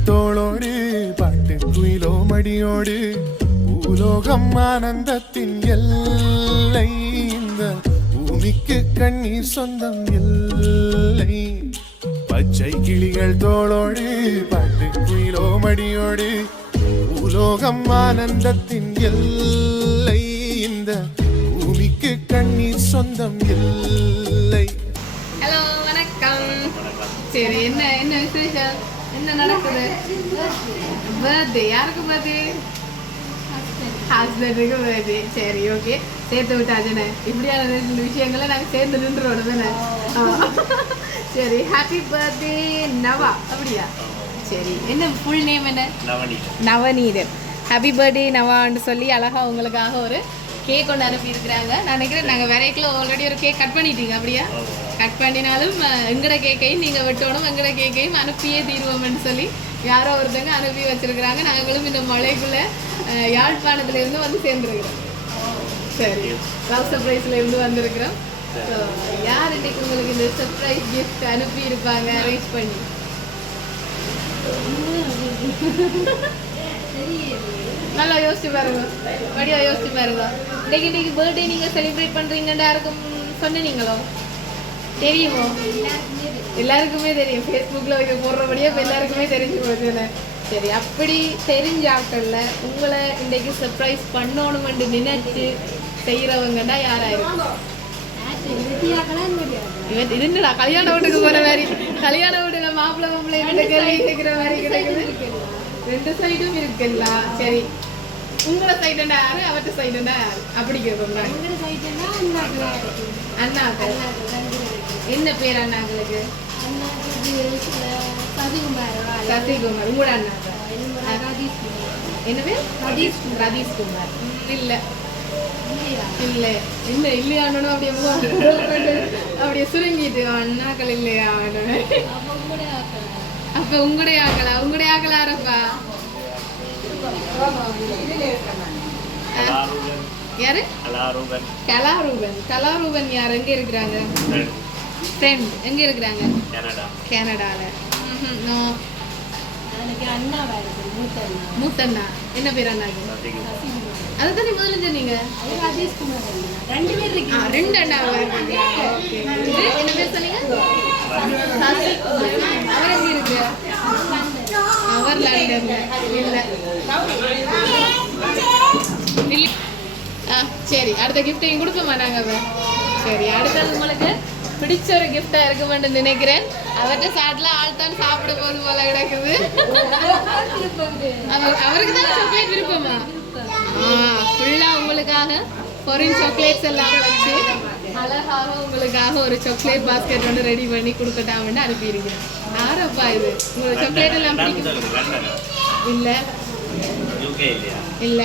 கிளிகள் தோளோடு பாட்டு குயிலோ மடியோடு பூலோகம் ஆனந்தத்தின் எல்லை இந்த பூமிக்கு கண்ணீர் சொந்தம் இல்லை. பச்சை கிளிகள் தோளோடு பாட்டு குயிலோ மடியோடு பூலோகம் ஆனந்தத்தின் எல்லை இந்த பூமிக்கு கண்ணீர் சொந்தம் இல்லை. ஹலோ வணக்கம். சரி, என்ன என்ன விசேஷம், என்ன நடக்குது? பர்த்டே யாருக்கு? பர்த்டே ஹஸ்பண்டுக்கு பர்த்டே. சரி, ஓகே, சேர்த்து விட்டாச்சுண்ணே. இப்படியான ரெண்டு விஷயங்களை நாங்கள் சேர்ந்து நின்றுறோம் தானே. சரி, ஹாப்பி பர்த்டே நவா. அப்படியா? சரி, என்ன ஃபுல் நேம் என்ன? நவநீதன். ஹாப்பி பர்த்டே நவான்னு சொல்லி அழகா உங்களுக்காக ஒரு கேக் ஒன்று அனுப்பியிருக்கிறாங்க. நான் நினைக்கிறேன் நாங்கள் வெரைட்டியில் ஆல்ரெடி ஒரு கேக் கட் பண்ணிட்டீங்க. அப்படியா? கட் பண்ணினாலும் எங்கட கேக்கையும் நீங்கள் வெட்டணும், எங்கட கேக்கையும் அனுப்பியே தீர்வோம்னு சொல்லி யாரோ ஒருத்தங்க அனுப்பி வச்சிருக்கிறாங்க. நாங்களும் இந்த மலைக்குள்ளே யாழ்ப்பாணத்துலேருந்து வந்து சேர்ந்துருக்கிறோம். சரி, லவ் சர்ப்ரைஸ்லேருந்து வந்திருக்கிறோம். ஸோ யார் இன்னைக்கு உங்களுக்கு இந்த சர்ப்ரைஸ் கிஃப்ட் அனுப்பி இருப்பாங்க அரேஞ்ச் பண்ணி? நல்லா யோசிச்சு பாருங்க, வடிவா யோசிச்சு பாருங்க. இன்னைக்கு பர்த்டே நீங்கள் செலிப்ரேட் பண்ணுறீங்கன்னு யாருக்கும் சொன்னீங்களோ? தெரியுமோ? எல்லாருக்குமே தெரியும். ஃபேஸ்புக்கில் வைக்க போடுறபடியே இப்போ எல்லாருக்குமே தெரிஞ்சு போச்சுன்னு. சரி, அப்படி தெரிஞ்ச ஆட்களில் உங்களை இன்றைக்கு சர்ப்ரைஸ் பண்ணணுமென்று நினைச்சு செய்கிறவங்கன்னா யாராயிருக்கும்? இதுடா கல்யாண வீட்டுக்கு போற மாதிரி, கல்யாண வீட்டுல மாப்பிள்ளை கேள்வி கேட்கிற மாதிரி கிடைக்குது. ரெண்டு சைடும் இருக்குல்ல. சரி, உங்களோட சைடுண்டா யாரு, அவர்கிட்ட சைடுண்டா யாரு? அப்படி கேட்போம்னா அண்ணாக்கள். என்ன பேர் அண்ணாக்களுக்கு? சசிகுமார். உங்களோட அண்ணாக்கள் என்ன பேர்? ரதீஷ் குமார். இல்ல இல்ல இல்ல இல்லையானு அப்படியே அப்படியே சுருங்கிட்டு அண்ணாக்கள் இல்லையா? அப்ப உங்களுடைய ஆக்களா? உங்களுடைய ஆக்கள் யாரப்பா? யாரு? கலாரூபன். கலாரூபன் யார்? எங்க இருக்கிறாங்க? ஃப்ரெண்ட். எங்க இருக்கிறாங்க? கனடால. மூத்தண்ணா. என்ன பேர் அண்ணாக்கு? அதுதானே முதல்ல சொன்னீங்க. ரெண்டு அண்ணா. என்ன பேர் சொன்னீங்க? அவர் எங்க இருக்கு? அவர் லண்டன்ல. இல்ல. சரி, அடுத்த கிஃப்டையும் கொடுப்போமா நாங்க? சரி, அடுத்தது உங்களுக்கு பிடிச்ச ஒரு கிஃப்டா இருக்குமென்னு நினைக்கிறேன். அவர்கிட்ட சாட்ல ஆள் தான் சாப்பிட போது போல கிடக்குது. அவருக்கு தான் சாக்லேட் விருப்பமா? ஃபுல்லா உங்களுக்காக ஃபாரின் சாக்லேட்ஸ் எல்லாம் வச்சு அழகாக உங்களுக்காக ஒரு சாக்லேட் பாஸ்கெட் வந்து ரெடி பண்ணி கொடுக்கட்டாமன்னு அனுப்பியிருக்கேன். யாரப்பா இது? உங்களுக்கு சாக்லேட் எல்லாம் பிடிக்கும்? இல்ல இல்ல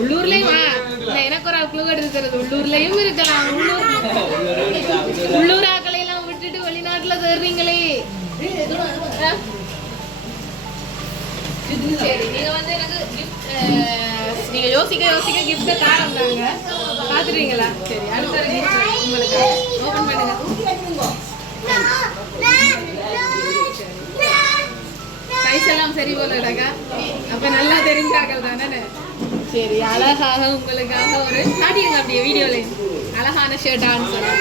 உள்ளூர்லயும் எனக்கு ஒரு குழு எடுத்துக்கிறது. உள்ளூர்லயும் இருக்கலாம். உள்ளூர் ஆக்களை எல்லாம் விட்டுட்டு வெளிநாட்டுல தேடுறீங்களே. சரி, நீங்க வந்து எனக்கு நீங்க யோசிக்க கிஃப்ட் தாங்க பாத்துறீங்களா? சரி, அடுத்த கிஃப்ட் உங்களுக்கு ஓபன் பண்ணுங்க. கைசெல்லாம் சரி போல இடக்கா? அப்ப நல்லா தெரிஞ்சாக்கள் தானே. சரி, அழகாக உங்களுக்காக ஒரு காட்டிடுங்க அப்படியே வீடியோல. அழகான ஷர்ட்டான்னு சொல்லி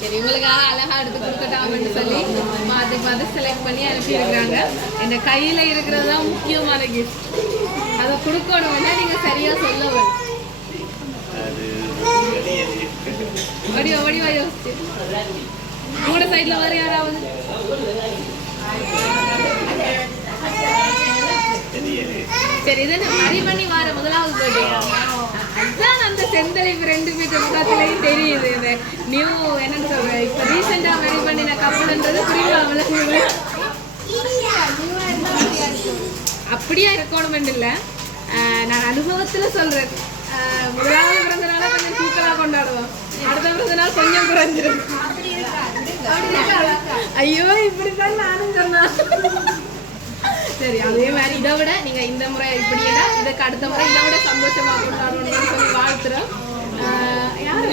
சரி உங்களுக்காக அழகா எடுத்து கொடுக்கட்டாமன்னு சொல்லி பார்த்து செலக்ட் பண்ணி அனுப்பியிருக்கிறாங்க. இந்த கையில இருக்கிறது தான் முக்கியமான கிஃப்ட். அதை கொடுக்கணும்னா நீங்க சரியா சொல்ல வரும். வடிவா யோசிச்சு உங்களோட சைட்ல வேற யாராவது? சரி, இது மணிமணி வார முதலாவது பர்த்டே. அதுதான் அந்த செந்தலைப்பு ரெண்டு பேர் முகத்திலையும் தெரியுது. இது நியூ என்னன்னு சொல்றேன், இப்ப ரீசெண்டா ரெடி பண்ணின கப்பல்ன்றது புரியாமல அப்படியா இருக்கணும் இல்லை. நான் அனுபவத்துல சொல்றேன். முதலாவது பிறந்த நாள கொஞ்சம் சூப்பரா கொண்டாடுவோம், அடுத்த பிறந்த நாள் கொஞ்சம் குறைஞ்சிடும். ஐயோ, இப்படிதான் நானும் சொன்னேன். சரி, அதே மாதிரி இதை விட நீங்க இந்த முறை இப்படியா இதுக்கு அடுத்த முறை இதை விட சந்தோஷமா கொண்டாடணும்னு சொல்லி வாழ்த்துறோம். யாரு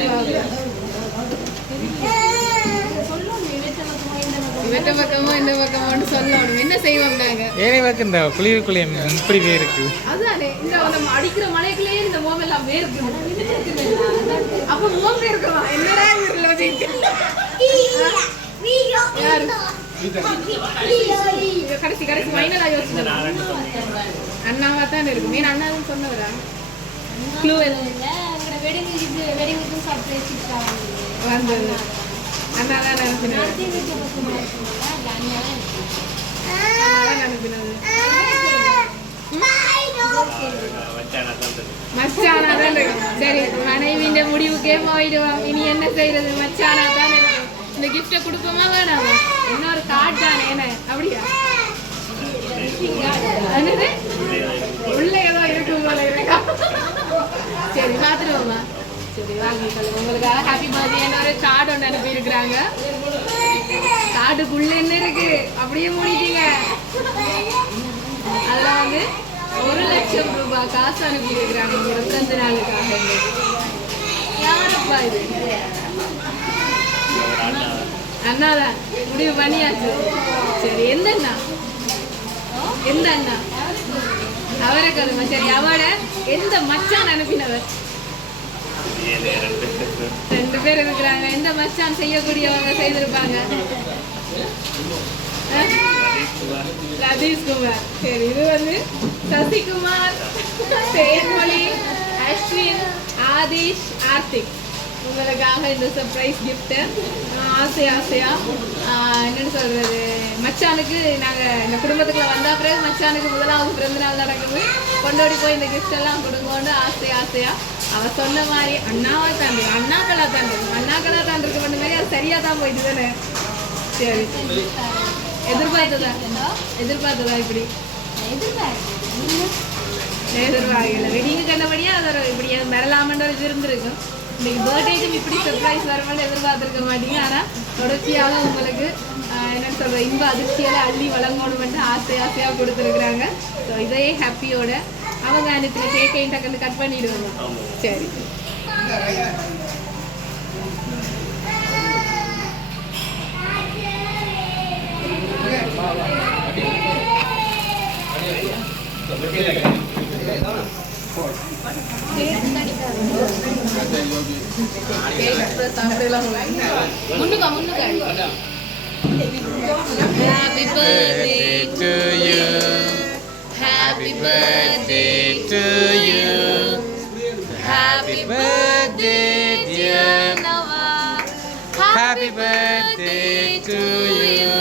இவற்ற பக்கமோ இந்த பக்கமோன்னு சொல்லணும். என்ன செய்வோம் நாங்க? ஏனே பார்க்க இந்த குளிருக்குள்ளே இப்படி பேர் இருக்கு. அதானே இந்த நம்ம அடிக்கிற மழைக்குள்ளேயே இந்த மோம் எல்லாம் வேர்க்கும். அப்ப மோம் வேர்க்குமா? என்னடா ஊர்ல வச்சுக்கிட்டு கடைசி கடைசி மைனலா யோசிச்சு அண்ணாவா தான் இருக்கும். ஏன் அண்ணாவும் சொன்னவரா? க்ளூ வந்தது அண்ணா தான் நினைப்பினது. மச்சானா தான் இருக்கும். சரி, மனைவிന്റെ முடிவுக்கே போயிடுவோம். இனி என்ன செய்யறது? மச்சானா தான் இருக்கும். இந்த கிஃப்ட கொடுப்போமா வேணாமா? இன்னொரு கார்டு தானே என்ன? அப்படியா? உள்ள ஏதோ இருக்கும் போல இருக்கா? சரி பாத்துருவோமா? சரி வாங்கி சொல்லுங்க. உங்களுக்காக ஹாப்பி பர்த்டேன்னு ஒரு கார்டு ஒன்று அனுப்பி இருக்கிறாங்க. கார்டுக்குள்ள என்ன இருக்கு? அப்படியே மூடிட்டீங்க. அதுல வந்து 1,00,000 ரூபாய் காசு அனுப்பி இருக்கிறாங்க உங்களோட பிறந்த நாளுக்காக. யாரப்பா இது? அண்ணாதான் முடிவு பண்ணியாச்சு. சரி, எந்த அண்ணா? எந்த அண்ணா? அவரை கருமா. சரி, அவட எந்த மச்சான் அனுப்பினவர்? 2 பேர் இருக்கிறாங்க. எந்த மச்சான் செய்யக்கூடியவங்க செய்திருப்பாங்க? ரதீஷ்குமார். சரி, இது வந்து சசிகுமார், தேன்மொழி, அஸ்வின், ஆதிஷ், ஆர்த்திக் உங்களுக்காக இந்த சர்ப்ரைஸ் கிஃப்ட்டு. ஆசையா என்னன்னு சொல்றது, மச்சானுக்கு நாங்கள் இந்த குடும்பத்துக்குள்ள வந்த பிறகு மச்சானுக்கு முதலாவது பிறந்தநாள் நடக்குது. கொண்டோடி போய் இந்த கிஃப்ட் எல்லாம் கொடுங்கன்னு ஆசையா அவ சொன்ன மாதிரி அண்ணாவா தாண்டி அண்ணாக்களா தாண்டிருக்க பண்ண மாதிரி அது சரியா தான் போயிட்டு தானே. சரி, எதிர்பார்த்ததா இப்படி எதிர்பார்க்கல. வெடிங்க கண்டபடியா அது இப்படி மிரலாமன்ற இது இருந்திருக்கும். இன்னைக்கு பர்த்டேக்கும் இப்படி சர்ப்ரைஸ் வரமான்னு எதிர்பார்த்துருக்க மாட்டீங்க. ஆனால் தொடர்ச்சியாக உங்களுக்கு என்னன்னு சொல்ற இன்ப அதிர்ச்சியால அள்ளி வழங்கணும்னு ஆசையா கொடுத்துருக்குறாங்க. ஸோ இதே ஹாப்பியோட அவங்க அனுப்பின கேக்கையும் டக்குன்னு கட் பண்ணிடுவாங்க. சரி, முன்னுக்கா Happy birthday to you. Happy birthday to you. Happy birthday dear Nava. Happy birthday to you.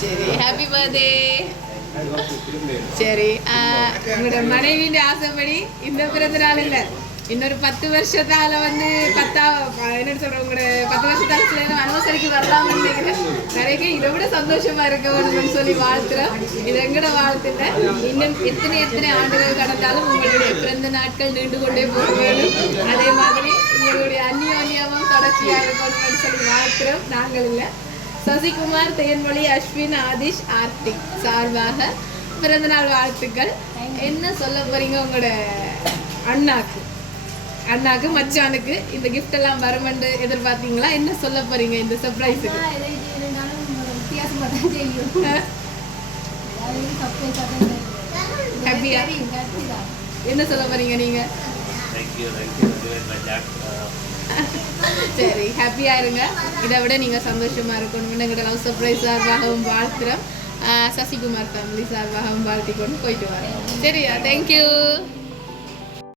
சரி, ஹாப்பி பர்த்டே. சரி, உங்களோட மனைவியின் ஆசைப்படி இந்த பிறந்த நாள் இல்லை, இன்னொரு 10 வருஷத்தால வந்து என்ன சொல்ற உங்களோட 10 வருஷத்தால அனிவர்சரிக்கு வரலாம்னு நினைக்கிறேன். நிறைய இதை விட சந்தோஷமா இருக்க வேணும்னு சொல்லி வாழ்த்துறோம். இது எங்கட வாழ்த்துல இன்னும் எத்தனை ஆண்டுகள் கடந்தாலும் உங்களுடைய பிறந்த நாட்கள் நீண்டு கொண்டே போக வேணும். அதே மாதிரி உங்களுடைய அந்நியோன்யமும் தொடர்ச்சியாக இருக்கணும்னு சொல்லி வாழ்த்துறோம். நாங்கள் இல்லை, சசிகுமார், தேன்மொழி, அஸ்வின், ஆதிஷ், ஆர்த்திக் சார்பாக பிறந்தநாள் வாழ்த்துக்கள். என்ன சொல்ல போறீங்க உங்களோட அண்ணாக்கு மச்சானுக்கு இந்த கிஃப்ட் எல்லாம் வருமென்று எதிர்பார்த்தீங்களா? என்ன சொல்ல போறீங்க இந்த சர்ப்ரைஸுக்கு? ஹாப்பியா? என்ன சொல்ல போறீங்க நீங்க? சரி, ஹாப்பியா இருங்க. இதை விட நீங்க சந்தோஷமா இருக்கணும்னு எங்களோட லவ் சர்ப்ரைஸ் சார்பாகவும் வாழ்த்துறோம். சசிகுமார் ஃபேமிலி சார்பாகவும் வாழ்த்தி கொண்டு போயிட்டு வரோம். சரியா? தேங்க்யூ.